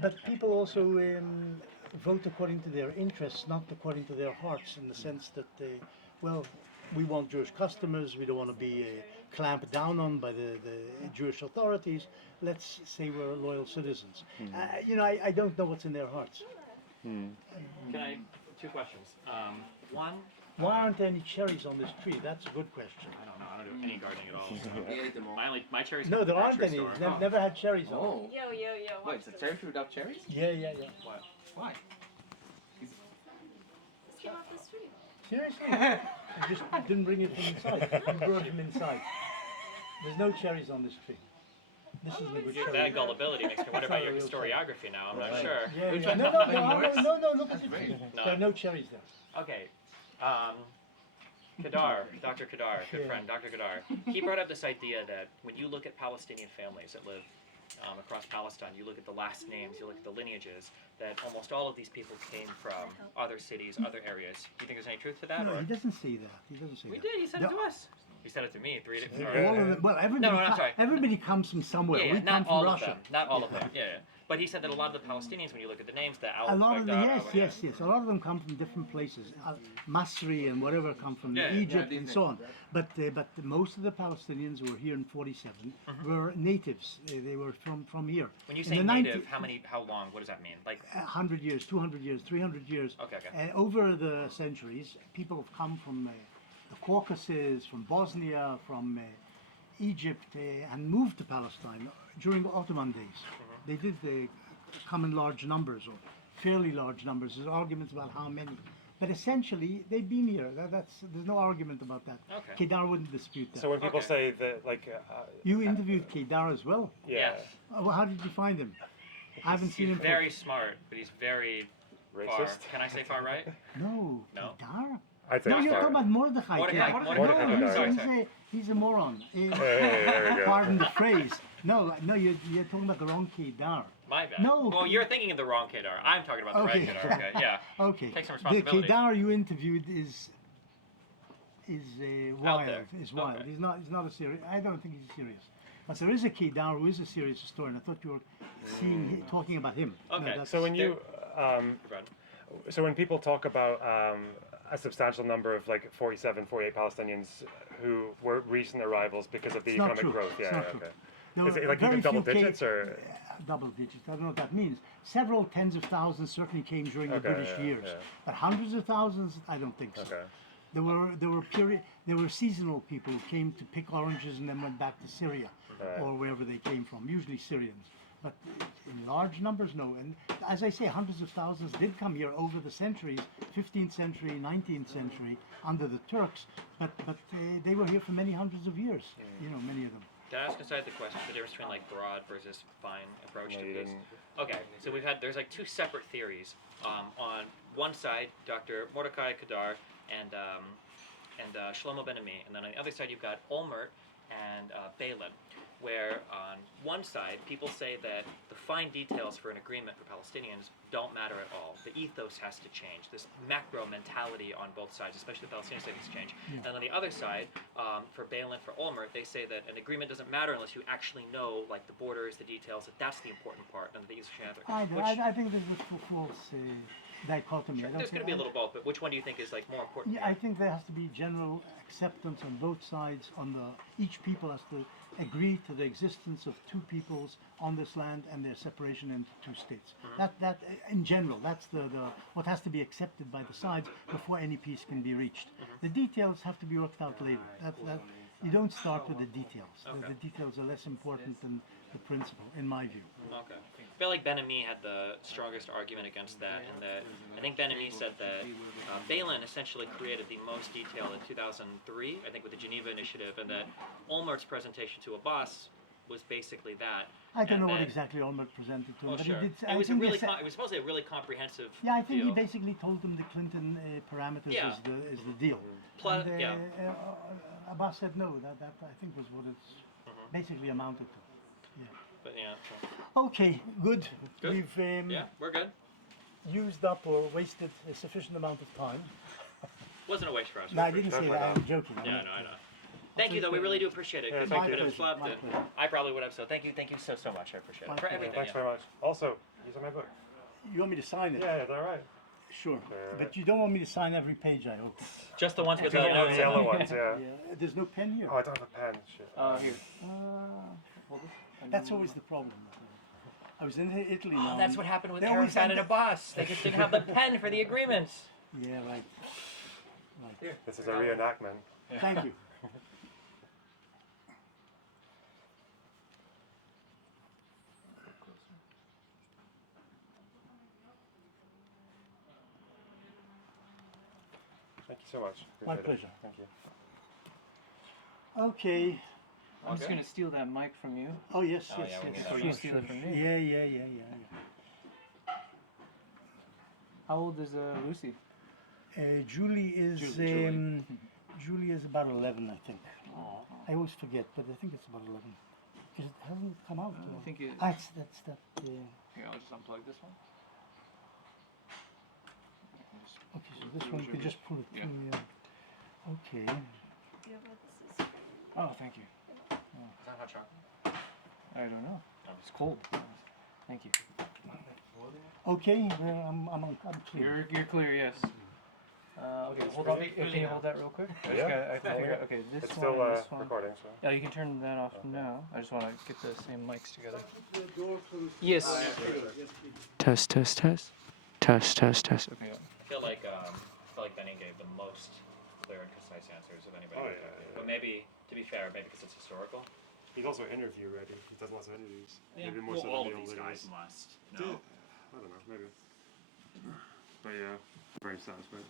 But people also vote according to their interests, not according to their hearts, in the sense that they, well, we want Jewish customers, we don't want to be clamped down on by the Jewish authorities. Let's say we're loyal citizens. I don't know what's in their hearts. Can I, two questions. One, Why aren't there any cherries on this tree? That's a good question. I don't know, I don't do any gardening at all. So. We ate them all. My cherries No, come there from the aren't grocery any. store. Never, never had cherries on. Oh. Yo. Wait, watch it's a this. cherry fruit without cherries? Yeah. What? Why? This came off the street. Seriously? You just didn't bring it from inside. You brought him inside. There's no cherries on this tree. This isn't a good cherry. That gullibility makes me wonder about your That's not a real historiography now. I'm not sure. Yeah. No, look at the tree. No. There are no cherries there. Okay. Kadar, Dr. Kadar, good friend, Dr. Kadar, he brought up this idea that when you look at Palestinian families that live across Palestine, you look at the last names, you look at the lineages, that almost all of these people came from other cities, other areas. Do you think there's any truth to that? No, or? he doesn't say that. He doesn't say We that. did, he said it No. to us. He said it to me, three days. All of them, well, everybody, I'm sorry. everybody comes from somewhere. Yeah, We come not from all Russia. of them. Not all of them. Yeah. But he said that a lot of the Palestinians, when you look at the names, the A lot of them, Al-Baghdad, yes. A lot of them come from different places. Masri and whatever come from Yeah. Egypt and so on. But most of the Palestinians who were here in '47 were natives. They were from here. When you In say the native, how long? What does that mean? Like 100 years, 200 years, 300 years. Okay. Over the centuries, people have come from the Caucasus, from Bosnia, from Egypt, and moved to Palestine during the Ottoman days. They did come in large numbers, or fairly large numbers. There's arguments about how many. But essentially, they've been here. There's no argument about that. Okay. Kedar wouldn't dispute that. So when people Okay. say that, like, You interviewed Kedar as well. yeah, Yes. Well, how did you find him? I haven't seen He's him. very smart, but he's very far. racist. Can I say far right? No, No. Kedar? I'd say No, you're far. talking about Mordechai. Mordechai, No, Mordechai. Mordechai. he's a moron. there we go. Pardon the phrase. No, you're talking about the wrong Kedar. My bad. No. Well, you're thinking of the wrong Kedar. I'm talking about the right Kedar. Okay, yeah. Okay. Take some The responsibility. Kedar you interviewed is wild. there. Is wild. Okay. He's not a serious. I don't think he's serious. But there is a Kedar who is a serious historian. I thought you were talking about him. No, Okay. that's- So when you, Run. so when people talk about a substantial number of like 47, 48 Palestinians who were recent arrivals because of the It's not economic true. growth, It's yeah, not true. okay. There Is were it like very even double few digits or? double digits? I don't know what that means. Several tens of thousands certainly came during the Okay, British yeah, years, yeah. but hundreds of thousands, I don't think so. Okay. There were seasonal people who came to pick oranges and then went back to Syria Right. or wherever they came from, usually Syrians. But in large numbers, no. And as I say, hundreds of thousands did come here over the centuries, 15th century, 19th century, under the Turks. But they were here for many hundreds of years. You know, many of them. Can I ask inside the question the difference between like broad versus fine approach No, to you this? didn't. Okay, so there's like two separate theories. On one side, Dr. Mordecai Kadar and Shlomo Ben-Ami, and then on the other side you've got Olmert and Balin, where on one side people say that the fine details for an agreement for Palestinians don't matter at all. The ethos has to change. This macro mentality on both sides, especially the Palestinian side, needs to change. Yeah. And on the other side, for Balin, for Olmert, they say that an agreement doesn't matter unless you actually know like the borders, the details. That's the important part. And the East I think this was false dichotomy. I don't there's going to think- be a little both, but which one do you think is like more important? Yeah, I think there has to be general acceptance on both sides. Each people has to agree to the existence of two peoples on this land and their separation into two states. That in general, that's the what has to be accepted by the sides before any peace can be reached. The details have to be worked out later. You don't start with the details. The details are less important than the principle, in my view. Okay. I feel like Ben-Ami had the strongest argument against that, and that I think Ben-Ami said that Balin essentially created the most detail in 2003, I think with the Geneva Initiative, and that Olmert's presentation to Abbas was basically that. I don't and know what that- exactly Olmert presented to him, Oh, but sure. he did. It was think he really, said- it was supposedly a really comprehensive. Yeah, I think he deal. basically told them the Clinton parameters Yeah. is the deal. Plus, And, yeah. Abbas said no. That I think was what it's basically amounted to. But yeah. So. Okay, good. Good. We've Yeah, we're good. used up or wasted a sufficient amount of time. Wasn't a waste for us. No, I didn't say that. I'm joking. Yeah, no, I know. Thank you, though. We really do appreciate it. Yeah, Because thank we could you. have flubbed My it. pleasure. I probably would have. So thank you so much. I appreciate My it for pleasure. everything. Thanks yeah. very much. Also, These are my book. You want me to sign it? Yeah, is that right? Sure. Yeah. But you don't want me to sign every page, I hope. Just the ones with These the are notes. the yellow ones, yeah. Yeah. There's no pen here. Oh, I don't have a pen. Shit. Here. Hold it. That's always the problem. I was in Italy now. That's what happened with They always Arafat end and Abbas. They just didn't have the pen for the agreements. Yeah, right. Right. This is a reenactment. Thank you. Thank you so much. My Appreciate it. pleasure. Thank you. Okay. I'm just Okay. gonna steal that mic from you. Oh, yes, Oh, yes, yeah, we yes. need that. Sure, You steal it from me. Yeah. How old is Lucy? Julie is Julie. Julie is about 11, I think. I always forget, but I think it's about 11. It hasn't come out. I think it. That's that. Here, I'll just unplug this one. Okay, so this one you could just pull it Yeah. through. Yeah. Okay. Yeah, but this is. Oh, thank you. Is that hot chocolate? I don't know. It's cold. Thank you. Okay, well, I'm clear. You're clear. Yes. Okay, hold on. Can you hold that real quick? I just gotta, I have to figure out. Okay, this It's one still and this one. recording, so. Yeah, you can turn that off now. I just want to get the same mics together. Yes. Test. Okay. I feel like Benny gave the most clear and concise answers of anybody. Oh, we yeah, talked to. yeah. But maybe, to be fair, maybe because it's historical. He's also interview ready. He does lots of interviews. Maybe more well, so all than of the these old guys ladies. must. Yeah. No. I don't know, maybe. But yeah, very satisfied.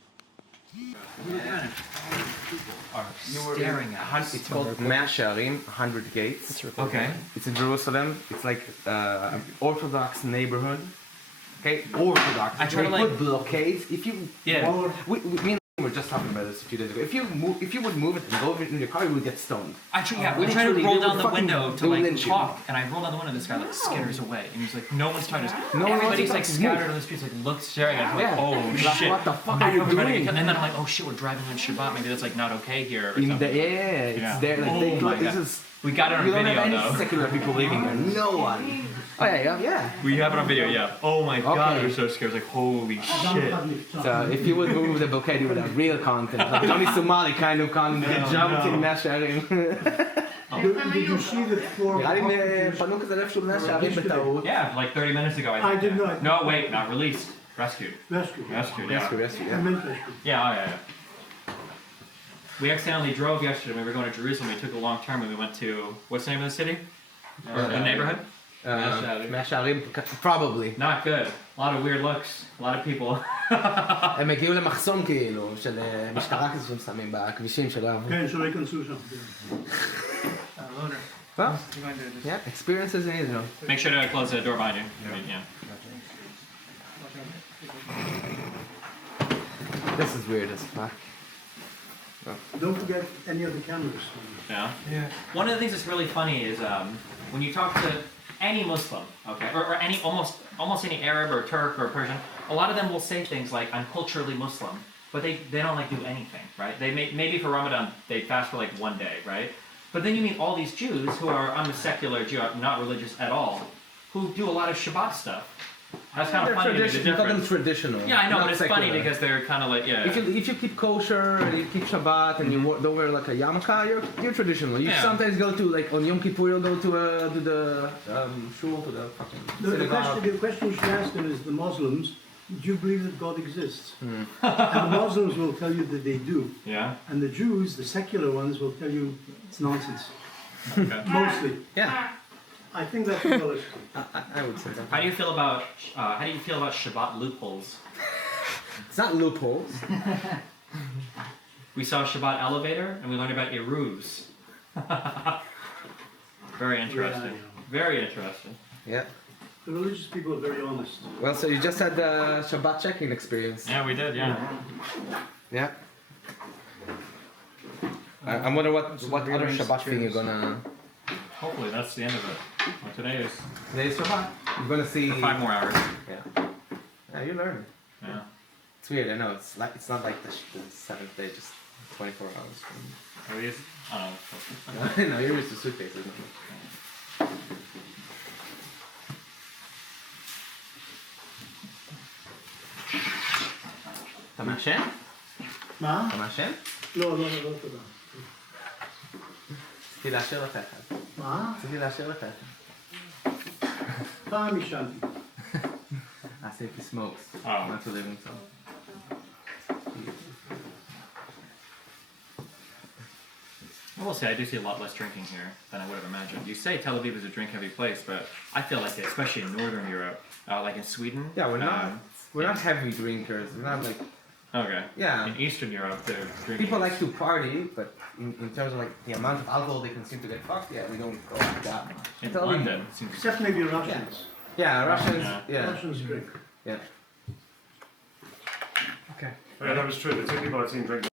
Staring at It's called Mea Shearim, 100 Gates. Okay. It's in Jerusalem. It's like an Orthodox neighborhood. Okay, Orthodox. I try They to, put like- blockades. If you me and were just talking about this a few days ago. If you would move it and go in your car, you would get stoned. Actually, yeah, we tried to roll down the window to, like, talk, and I rolled down the window. This guy like skitters away, and he's like, "No one's touching us." No one Everybody's else like touches scattered me. on the streets, like look, staring at us, like, Yeah. "Oh Like, shit!" what the fuck I are you remember doing? And then I'm like, "Oh shit, we're driving on Shabbat. Maybe that's like not okay here." Or In the something. it's Yeah. there. Like, Oh they, my this God. is. We got it on You don't video have any though. secular people living there. No one. Oh yeah. We have it on video, yeah. Oh my god, Okay. we were so scared. I was like, holy shit. So if you would move the blockade, you would have real content, like Johnny Somali kind of content. Get jumped in Mea Shearim. Did you see the floor? נראה לי הם פנו כזה לאיפשהו במאה שערים בטעות. Yeah, like 30 minutes ago. I did not. No, wait, not released. Rescued. Rescue. Rescued, yeah. I meant rescue. Yeah, oh, yeah. We accidentally drove yesterday. We were going to Jerusalem. We took a long turn and we went to, what's the name of the city? Or the neighborhood? מאה שערים, probably. Not good. A lot of weird looks. A lot of people. הם הגיעו למחסום כאילו, של משטרה כזה שהם שמים בכבישים שלא אהבו. כן, שלא ייכנסו שם. Loner. Well, You mind doing this? yeah, experiences in Israel. Make sure to close the door behind you. Yeah. This is weird as fuck. Don't forget any of the cameras. Yeah. Yeah. One of the things that's really funny is when you talk to any Muslim, okay, or any almost any Arab or Turk or Persian, a lot of them will say things like, "I'm culturally Muslim," but they don't like do anything, right? They maybe for Ramadan they fast for like one day, right? But then you meet all these Jews who are, I'm a secular Jew, I'm not religious at all, who do a lot of Shabbat stuff. That's kind of funny to me, the You call them difference. traditional. Yeah, I know, not but it's secular. funny because they're kind of like, yeah. If you keep kosher and you keep Shabbat and you don't wear like a yarmulke, you're traditional. You Yeah. sometimes go to like on Yom Kippur you'll go to the shul, to the fucking synagogue. The question you should ask them is the Muslims, do you believe that God exists? And the Muslims will tell you that they do. Yeah. And the Jews, the secular ones, will tell you it's nonsense. Okay. Mostly. Yeah, I think that's well. I would say that. How do you feel about Shabbat loopholes? It's not loopholes. We saw Shabbat elevator and we learned about Eruvs. Very interesting. Very interesting. Yeah. The religious people are very honest. Well, so you just had the Shabbat check-in experience. Yeah, we did. Yeah. Yeah. I wonder what very other nice Shabbat thing you're experience. gonna. Hopefully that's the end of it. Well, today is Today's Shabbat. You're gonna see. for 5 more hours. Yeah, you learn. Yeah. It's weird. I know. It's not like the seventh day, just 24 hours. Are we? I don't know. No, you're used to suitcases. אתה מעשן? מה? אתה מעשן? לא, תודה. רציתי לאשר לך אחד. מה? רציתי לאשר לך אחד. פעם עישנתי. I say if he smokes. Oh. Not to live in some. I will say I do see a lot less drinking here than I would have imagined. You say Tel Aviv is a drink-heavy place, but I feel like, especially in northern Europe, like in Sweden. Yeah, we're not heavy drinkers. We're not like, Okay. yeah. In Eastern Europe, they're drinking. People like to party, but in terms of like the amount of alcohol they consume to get fucked, yeah, we don't go like that. In Tel Aviv. London, it seems. Except maybe Russians. Yeah, Russians. Yeah. Yeah. Russians drink. Yeah. Okay. Yeah, that was true. The two people I've seen drink